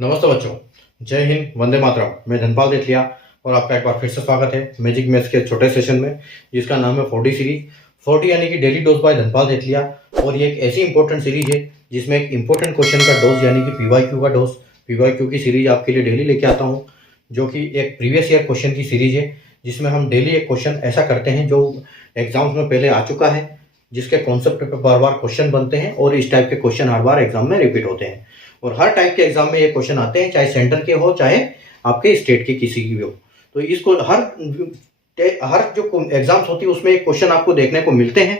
नमस्ते बच्चों, जय हिंद, वंदे मातरम। मैं धनपाल देथलिया और आपका एक बार फिर से स्वागत है मैजिक मैथ्स के छोटे सेशन में, जिसका नाम है 40 सीरीज। 40 यानी कि डेली डोज बाय धनपाल देथलिया। और ये एक ऐसी इंपॉर्टेंट सीरीज है जिसमें एक इंपॉर्टेंट क्वेश्चन का डोज यानी कि पीवाईक्यू का डोज, पीवाईक्यू की सीरीज आपके लिए डेली लेके आता हूँ, जो कि एक प्रीवियस ईयर क्वेश्चन की सीरीज है, जिसमें हम डेली एक क्वेश्चन ऐसा करते हैं जो एग्जाम्स में पहले आ चुका है, जिसके कॉन्सेप्ट पे बार बार क्वेश्चन बनते हैं और इस टाइप के क्वेश्चन हर बार एग्जाम में रिपीट होते हैं। और हर टाइप के एग्जाम में ये क्वेश्चन आते हैं, चाहे सेंटर के हो चाहे आपके स्टेट के किसी की भी हो। तो इसको हर जो एग्जाम्स होती है उसमें एक क्वेश्चन आपको देखने को मिलते हैं।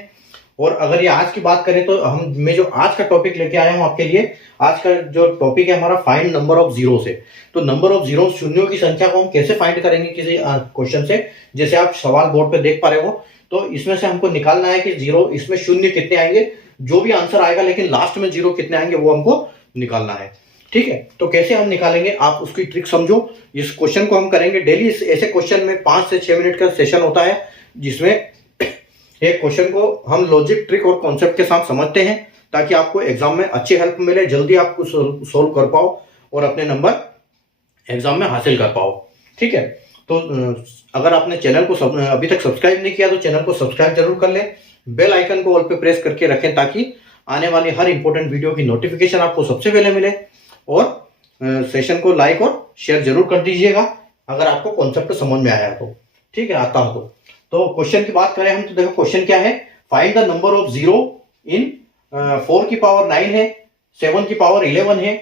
और अगर ये आज की बात करें तो मैं जो आज का टॉपिक लेके आया हूं आपके लिए, आज का जो टॉपिक है हमारा फाइंड नंबर ऑफ जीरो से। तो नंबर ऑफ जीरो, शून्यों की संख्या को हम कैसे फाइंड करेंगे किसी क्वेश्चन से। जैसे आप सवाल बोर्ड पे देख पा रहे हो, तो इसमें से हमको निकालना है कि जीरो, इसमें शून्य कितने आएंगे, जो भी आंसर आएगा, लेकिन लास्ट में जीरो कितने आएंगे वो हमको निकालना है। ठीक है, तो कैसे हम निकालेंगे आप उसकी ट्रिक समझो। इस क्वेश्चन को हम करेंगे डेली। ऐसे क्वेश्चन में 5 से 6 मिनट का सेशन होता है, जिसमें एक क्वेश्चन को हम लॉजिक, ट्रिक और कॉन्सेप्ट के साथ समझते हैं, ताकि आपको एग्जाम में अच्छी हेल्प मिले, जल्दी आपको सोल्व कर पाओ और अपने नंबर एग्जाम में हासिल कर पाओ। ठीक है, तो अगर आपने चैनल को अभी तक सब्सक्राइब नहीं किया तो चैनल को सब्सक्राइब जरूर कर लें, बेल आइकन को ऑल पे प्रेस करके रखें, ताकि आने वाली हर इंपॉर्टेंट वीडियो की नोटिफिकेशन आपको सबसे पहले मिले। और सेशन को लाइक और शेयर जरूर कर दीजिएगा अगर आपको कॉन्सेप्ट समझ में आया तो। ठीक है, आता हो तो क्वेश्चन की बात करें हम, तो देखो क्वेश्चन क्या है। Find the number of zero in 4 की पावर 9 है, 7 की पावर 11 है,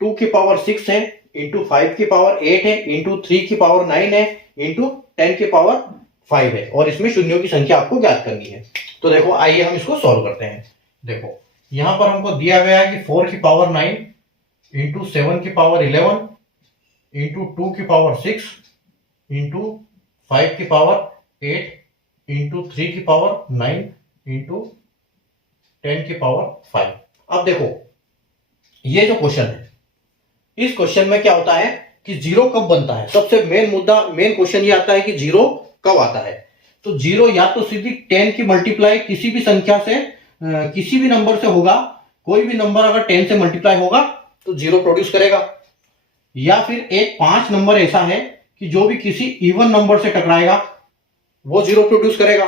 2 की पावर 6 है, इंटू 5 की पावर 8 है, इंटू 3 की पावर 9 है, इंटू 10 की पावर 5 है। और इसमें शून्यों की संख्या आपको ज्ञात करनी है। तो देखो आइए हम इसको सॉल्व करते हैं। देखो यहां पर हमको दिया गया है कि 4 की पावर 9 इंटू 7 की पावर 11 इंटू 2 की पावर 6 इंटू 5 की पावर 8 इंटू 3 की पावर 9 इंटू 10 की पावर 5। अब देखो ये जो क्वेश्चन है, इस क्वेश्चन में क्या होता है कि जीरो कब बनता है। सबसे मेन मुद्दा, मेन क्वेश्चन ये आता है कि जीरो कब आता है। तो जीरो या तो सीधी 10 की मल्टीप्लाई किसी भी संख्या से, किसी भी नंबर से होगा। कोई भी नंबर अगर 10 से मल्टीप्लाई होगा तो जीरो प्रोड्यूस करेगा, या फिर एक 5 नंबर ऐसा है कि जो भी किसी इवन नंबर से टकराएगा वो जीरो प्रोड्यूस करेगा।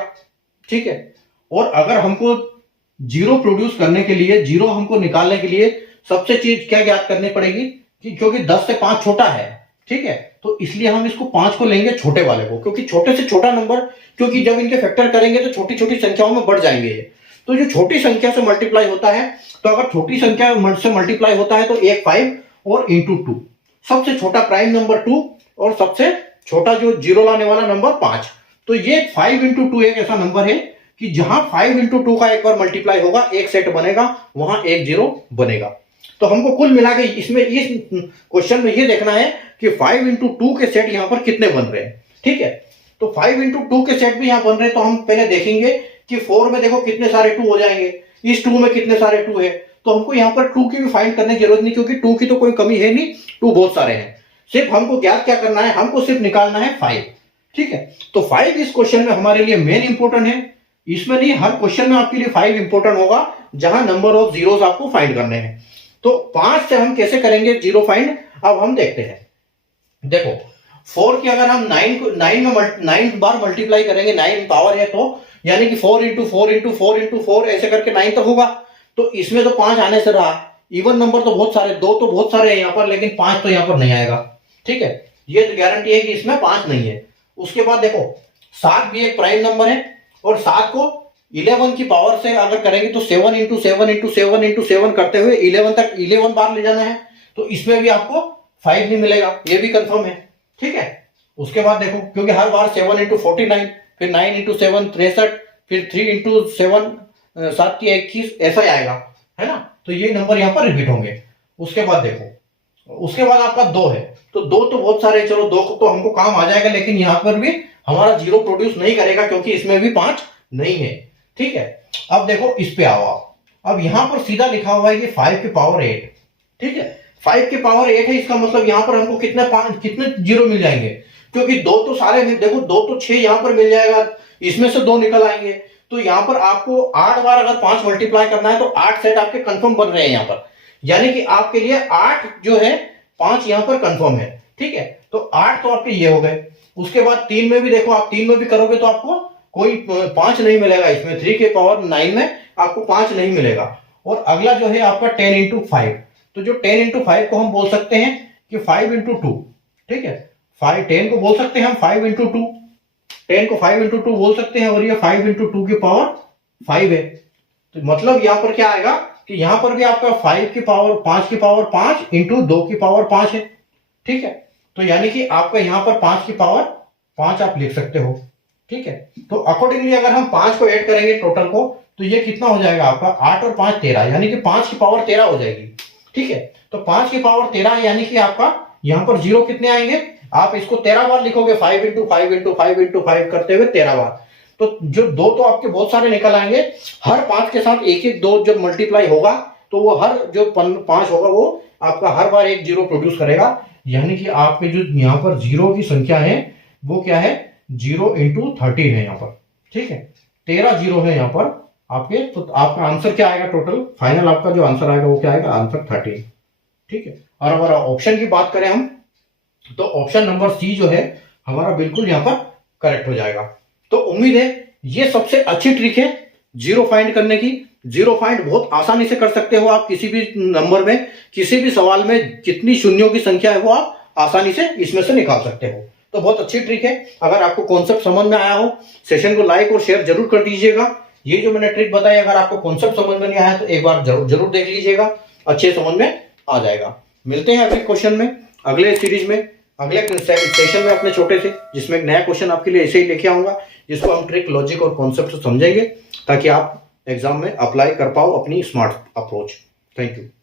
ठीक है, और अगर हमको जीरो प्रोड्यूस करने के लिए, जीरो हमको निकालने के लिए सबसे चीज क्या ज्ञात करनी पड़ेगी कि क्योंकि 10 से 5 छोटा है, ठीक है, तो इसलिए हम इसको 5 को लेंगे छोटे वाले को, क्योंकि छोटे से छोटा नंबर, क्योंकि जब इनके फैक्टर करेंगे तो छोटी छोटी संख्याओं में बढ़ जाएंगे। तो जो छोटी संख्या से मल्टीप्लाई होता है, तो अगर छोटी संख्या से मल्टीप्लाई होता है तो एक 5 और इंटू 2, सबसे छोटा प्राइम नंबर 2 और सबसे छोटा जो जीरो लाने वाला नंबर 5। तो ये 5 इंटू 2 एक ऐसा नंबर है कि जहां 5 इंटू 2 का एक बार मल्टीप्लाई होगा, एक सेट बनेगा, वहां एक जीरो बनेगा। तो हमको कुल मिला के इसमें, इस क्वेश्चन में ये देखना है कि 5 इंटू 2 के सेट यहां पर कितने बन रहे हैं। ठीक है, तो 5 इंटू 2 के सेट भी यहां बन रहे हैं। तो हम पहले देखेंगे कि 4 में देखो कितने सारे 2 हो जाएंगे, इस 2 में कितने सारे 2 है। तो हमको यहां पर 2 की भी फाइंड करने की जरूरत नहीं, क्योंकि 2 की तो कोई कमी है नहीं, 2 बहुत सारे हैं। सिर्फ हमको ज्ञात क्या करना है, हमको सिर्फ निकालना है 5। ठीक है, तो 5 इस क्वेश्चन में हमारे लिए मेन इंपॉर्टेंट है। इसमें नहीं, हर क्वेश्चन में आपके लिए 5 इंपॉर्टेंट होगा, जहां नंबर ऑफ जीरोस आपको फाइंड करने हैं। तो 5 से हम कैसे करेंगे जीरो फाइंड, अब हम देखते हैं। देखो 4 की अगर हम 9 बार मल्टीप्लाई करेंगे, 9 पावर है तो, यानी कि 4 इंटू 4 इंटू 4 इंटू 4 ऐसे करके 9 तक होगा। तो इसमें तो 5 आने से रहा। इवन नंबर तो बहुत सारे, 2 तो बहुत सारे हैं यहां पर, लेकिन 5 तो यहां पर नहीं आएगा। ठीक है, ये तो गारंटी है कि इसमें 5 नहीं है। उसके बाद देखो 7 भी एक प्राइम नंबर है, और 7 को 11 की पावर से अगर करेंगे तो 7 इंटू 7 इंटू 7 इंटू 7 करते हुए 11 तक 11 बार ले जाना है। तो इसमें भी आपको 5 नहीं मिलेगा, ये भी कंफर्म है। ठीक है, उसके बाद देखो, क्योंकि हर बार 7 इंटू 49, फिर 9 इंटू 7 63, फिर 3 इंटू 7 7 की 21, ऐसा ही आएगा, है ना। तो ये नंबर यहाँ पर रिपीट होंगे। उसके बाद देखो, उसके बाद आपका 2 है, तो 2 तो बहुत सारे, चलो 2 तो हमको काम आ जाएगा, लेकिन यहाँ पर भी हमारा जीरो प्रोड्यूस नहीं करेगा, क्योंकि इसमें भी 5 नहीं है। ठीक है, अब देखो इस पे आओ आप। अब यहां पर सीधा लिखा हुआ है कि 5 की पावर 8। ठीक है, 5 की पावर 8 है, इसका मतलब यहां पर हमको कितने जीरो मिल जाएंगे, क्योंकि 2 तो सारे में, देखो 2 तो 6 यहां पर मिल जाएगा, इसमें से 2 निकल आएंगे। तो यहां पर आपको 8 बार अगर 5 मल्टीप्लाई करना है तो 8 सेट आपके कंफर्म बन रहे हैं यहां पर। यानी कि आपके लिए 8 जो है 5 यहाँ पर कंफर्म है, ठीक है। तो 8 तो आपके ये हो गए। उसके बाद 3 में भी देखो, आप 3 में भी करोगे तो आपको कोई 5 नहीं मिलेगा इसमें, 3 के पावर 9 में आपको 5 नहीं मिलेगा। और अगला जो है आपका 10 इंटू 5, तो जो 10 इंटू 5 को हम बोल सकते हैं कि 5 इंटू 2, ठीक है। 10 को बोल सकते हैं हम 5 इंटू 2, 10 को 5 इंटू 2 बोल सकते हैं, और ये 5 इंटू 2 की पावर 5 है। तो मतलब यहां पर क्या आएगा कि यहां पर भी आपका 5 की पावर 5 इंटू 2 की पावर 5 है, ठीक है। तो यानी कि आपका यहां पर 5 की पावर 5 आप लिख सकते हो, ठीक है। तो अकॉर्डिंगली अगर हम 5 को ऐड करेंगे टोटल को, तो ये कितना हो जाएगा आपका 8 और 5 13, यानी कि 5 की पावर 13 हो जाएगी, ठीक है। तो 5 की पावर 13 यानी कि आपका यहां पर जीरो कितने आएंगे, आप इसको 13 बार लिखोगे, 5 इंटू 5 इंटू 5 इंटू 5 करते हुए 13 बार। तो जो दो तो आपके बहुत सारे निकल आएंगे, हर 5 के साथ एक एक 2 जब मल्टीप्लाई होगा तो वो हर जो 5 होगा वो आपका हर बार एक जीरो प्रोड्यूस करेगा। यानी कि आपके जो यहाँ पर जीरो की संख्या है वो क्या है, 0 इंटू 13 है यहाँ पर, ठीक है। 13 जीरो है यहाँ पर आपके। तो आपका आंसर क्या आएगा, टोटल फाइनल आपका जो आंसर आएगा वो क्या आएगा, आंसर 13, ठीक है। और अगर ऑप्शन की बात करें हम, तो ऑप्शन नंबर सी जो है हमारा बिल्कुल यहाँ पर करेक्ट हो जाएगा। तो उम्मीद है ये सबसे अच्छी ट्रिक है जीरो फाइंड करने की। जीरो फाइंड बहुत आसानी से कर सकते हो आप, किसी भी नंबर में, किसी भी सवाल में जितनी शून्यों की संख्या है वो आप आसानी से इसमें से निकाल सकते हो। तो बहुत अच्छी ट्रिक है। अगर आपको कॉन्सेप्ट समझ में आया हो, सेशन को लाइक और शेयर जरूर कर दीजिएगा। ये जो मैंने ट्रिक बताई, अगर आपको कॉन्सेप्ट समझ में नहीं आया तो एक बार जरूर देख लीजिएगा, अच्छे समझ में आ जाएगा। मिलते हैं अगले क्वेश्चन में, अगले सीरीज में, अगले सेशन में अपने छोटे से, जिसमें एक नया क्वेश्चन आपके लिए ऐसे ही लेके आऊंगा, जिसको हम ट्रिक, लॉजिक और कॉन्सेप्ट समझेंगे, ताकि आप एग्जाम में अप्लाई कर पाओ अपनी स्मार्ट अप्रोच। Thank you.